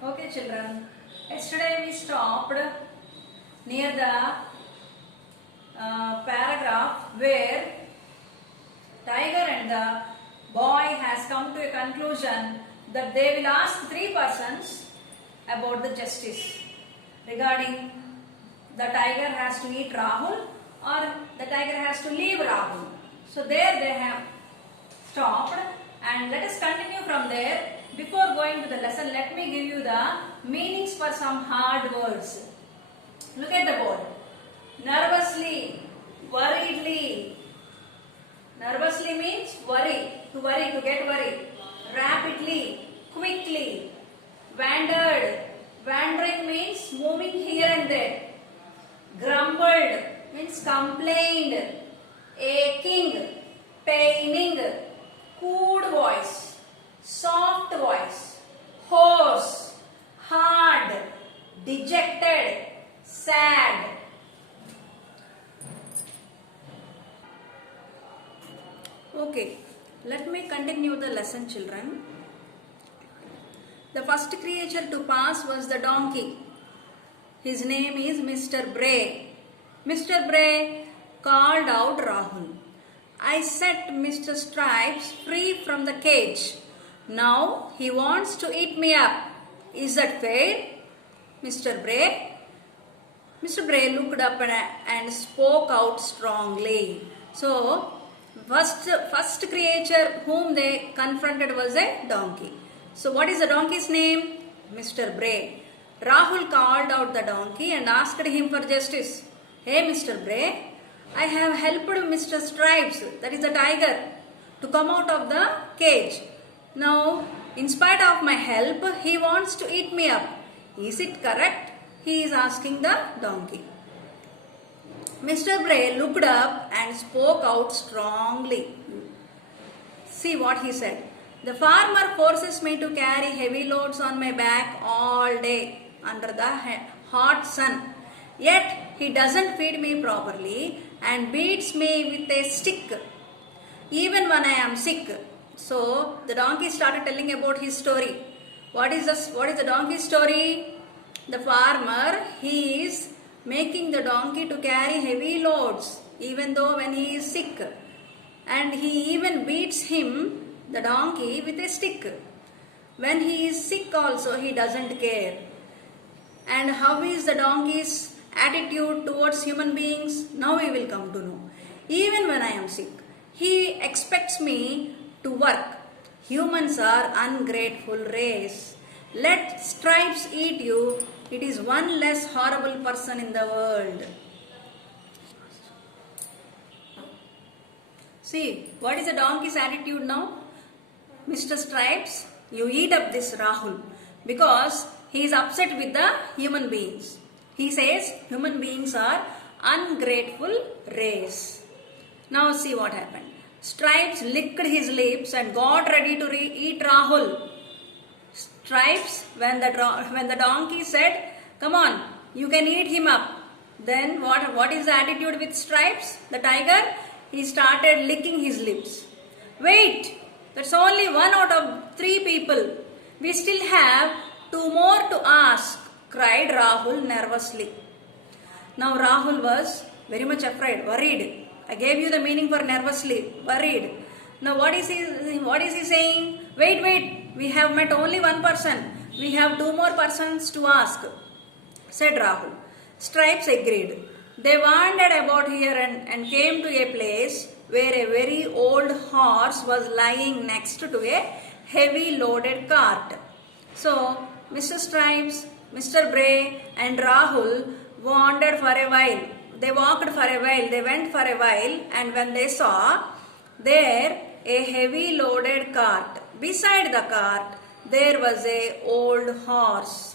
Okay, children. Yesterday we stopped near the paragraph where tiger and the boy has come to a conclusion that they will ask three persons about the justice regarding the tiger has to eat Rahul or the tiger has to leave Rahul. So there they have stopped, and let us continue from there. Before going to the lesson, let me give you the meanings for some hard words. Look at the board. Nervously, worriedly. Nervously means worry, to get worried. Rapidly, quickly. Wandered. Wandering means moving here and there. Grumbled means complained. Aching, paining. Cooed voice, soft voice, hoarse, hard, dejected, sad. Okay, let me continue the lesson, children. The first creature to pass was the donkey. His name is Mr. Bray. Mr. Bray called out Rahul. I set Mr. Stripes free from the cage. Now he wants to eat me up. Is that fair, Mr. Bray? Mr. Bray looked up and spoke out strongly. So, first creature whom they confronted was a donkey. So, what is the donkey's name? Mr. Bray. Rahul called out the donkey and asked him for justice. Hey, Mr. Bray, I have helped Mr. Stripes, that is the tiger, to come out of the cage. Now, in spite of my help, he wants to eat me up. Is it correct? He is asking the donkey. Mr. Bray looked up and spoke out strongly. See what he said. The farmer forces me to carry heavy loads on my back all day under the hot sun. Yet he doesn't feed me properly and beats me with a stick even when I am sick. So the donkey started telling about his story. What is the donkey's story? The farmer, he is making the donkey to carry heavy loads even though when he is sick, and he even beats him, the donkey, with a stick. When he is sick also he doesn't care. And how is the donkey's attitude towards human beings? Now we will come to know. Even when I am sick, he expects me to work. Humans are ungrateful race. Let Stripes eat you. It is one less horrible person in the world. See, what is the donkey's attitude now? Mr. Stripes, you eat up this Rahul because he is upset with the human beings. He says human beings are ungrateful race. Now see what happened. Stripes licked his lips and got ready to eat Rahul. Stripes, when the donkey said, come on, you can eat him up. Then what is the attitude with Stripes, the tiger? He started licking his lips. Wait, that's only 1 out of 3 people. We still have 2 more to ask, cried Rahul nervously. Now Rahul was very much afraid, worried. I gave you the meaning for nervously, worried. Now what is he saying? Wait, we have met only 1 person. We have 2 more persons to ask, said Rahul. Stripes agreed. They wandered about here and came to a place where a very old horse was lying next to a heavy loaded cart. So Mr. Stripes, Mr. Bray and Rahul wandered for a while. They walked for a while, they went for a while, and when they saw there a heavy loaded cart, beside the cart there was a old horse.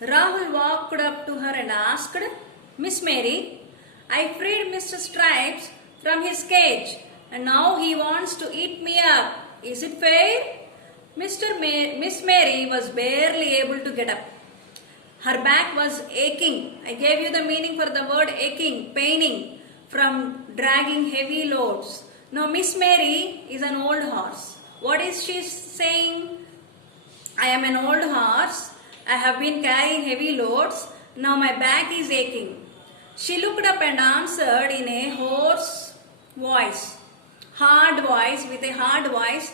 Rahul walked up to her and asked, Miss Mary, I freed Mr. Stripes from his cage and now he wants to eat me up. Is it fair? Miss Mary was barely able to get up. Her back was aching. I gave you the meaning for the word aching, paining from dragging heavy loads. Now Miss Mary is an old horse. What is she saying? I am an old horse. I have been carrying heavy loads. Now my back is aching. She looked up and answered in a hoarse voice. With a hard voice.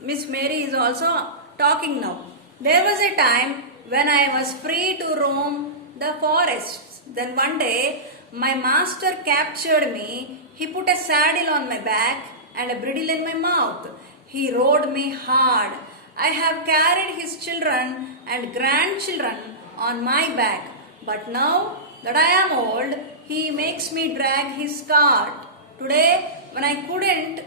Miss Mary is also talking now. There was a time when I was free to roam the forests. Then one day, my master captured me. He put a saddle on my back and a bridle in my mouth. He rode me hard. I have carried his children and grandchildren on my back. But now that I am old, he makes me drag his cart. Today, when I couldn't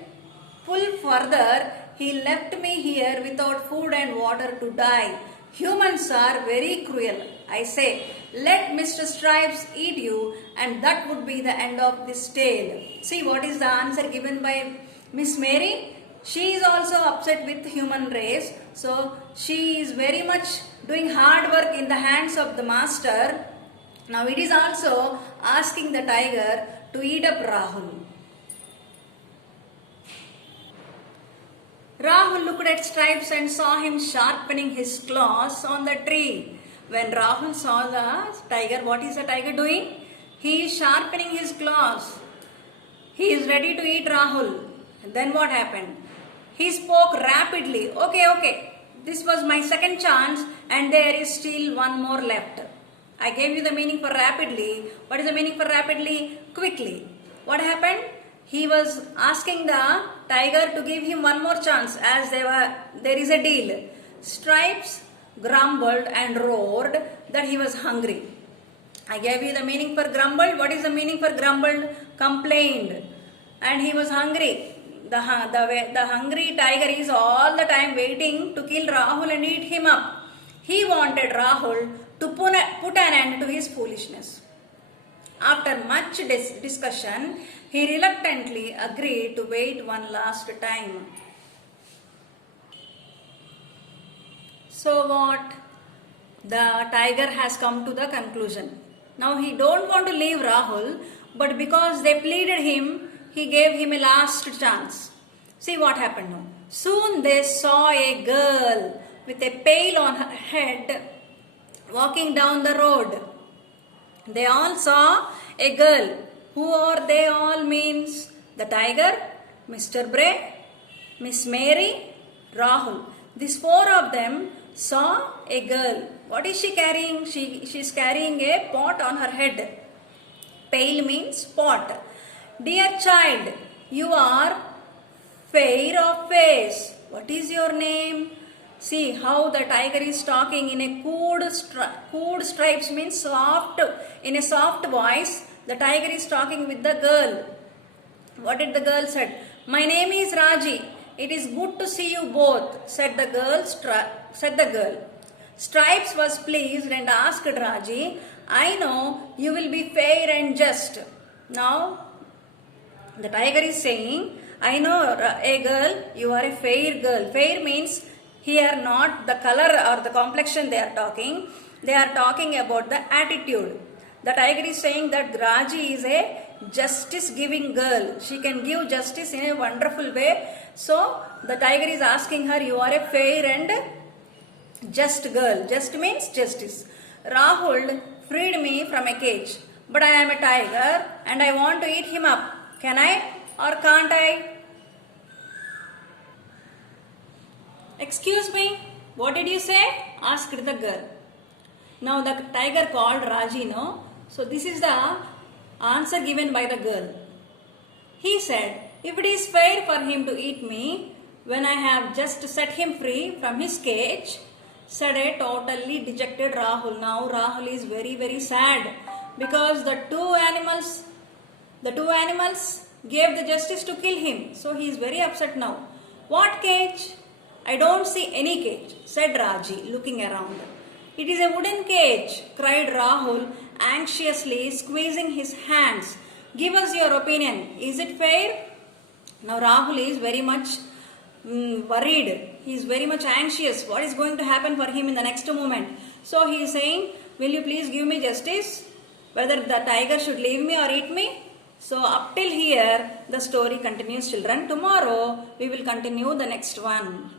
pull further, he left me here without food and water to die. Humans are very cruel. I say, let Mr. Stripes eat you, and that would be the end of this tale. See what is the answer given by Miss Mary? She is also upset with human race. So she is very much doing hard work in the hands of the master. Now it is also asking the tiger to eat up Rahul. Rahul looked at Stripes and saw him sharpening his claws on the tree. When Rahul saw the tiger, what is the tiger doing? He is sharpening his claws. He is ready to eat Rahul. And then what happened? He spoke rapidly. Okay. This was my second chance and there is still one more left. I gave you the meaning for rapidly. What is the meaning for rapidly? Quickly. What happened? He was asking the tiger to give him one more chance as there is a deal. Stripes grumbled and roared that he was hungry. I gave you the meaning for grumbled. What is the meaning for grumbled? Complained. And he was hungry. The hungry tiger is all the time waiting to kill Rahul and eat him up. He wanted Rahul to put an end to his foolishness. After much discussion, he reluctantly agreed to wait one last time. So what? The tiger has come to the conclusion. Now he don't want to leave Rahul, but because they pleaded him, he gave him a last chance. See what happened now. Soon they saw a girl with a pail on her head walking down the road. They all saw a girl. Who are they all means? The tiger, Mr. Bray, Miss Mary, Rahul. These four of them saw a girl. What is she carrying? She is carrying a pot on her head. Pail means pot. Dear child, you are fair of face. What is your name? See how the tiger is talking in a cooed stripes means soft. In a soft voice, the tiger is talking with the girl. What did the girl said? My name is Raji. It is good to see you both, said the girl. Stripes was pleased and asked Raji, I know you will be fair and just. Now, the tiger is saying, I know a girl, you are a fair girl. Fair means here not the color or the complexion they are talking. They are talking about the attitude. The tiger is saying that Raji is a justice giving girl. She can give justice in a wonderful way. So the tiger is asking her, you are a fair and just girl. Just means justice. Rahul freed me from a cage. But I am a tiger and I want to eat him up. Can I or can't I? Excuse me, what did you say? Asked the girl. Now the tiger called Raji, no? So this is the answer given by the girl. He said, if it is fair for him to eat me when I have just set him free from his cage, said a totally dejected Rahul. Now Rahul is very, very sad because the two animals gave the justice to kill him. So he is very upset now. What cage? I don't see any cage, said Raji, looking around. It is a wooden cage, cried Rahul, anxiously squeezing his hands. Give us your opinion. Is it fair? Now Rahul is very much worried. He is very much anxious. What is going to happen for him in the next moment? So he is saying, will you please give me justice? Whether the tiger should leave me or eat me? So up till here the story continues, children. Tomorrow we will continue the next one.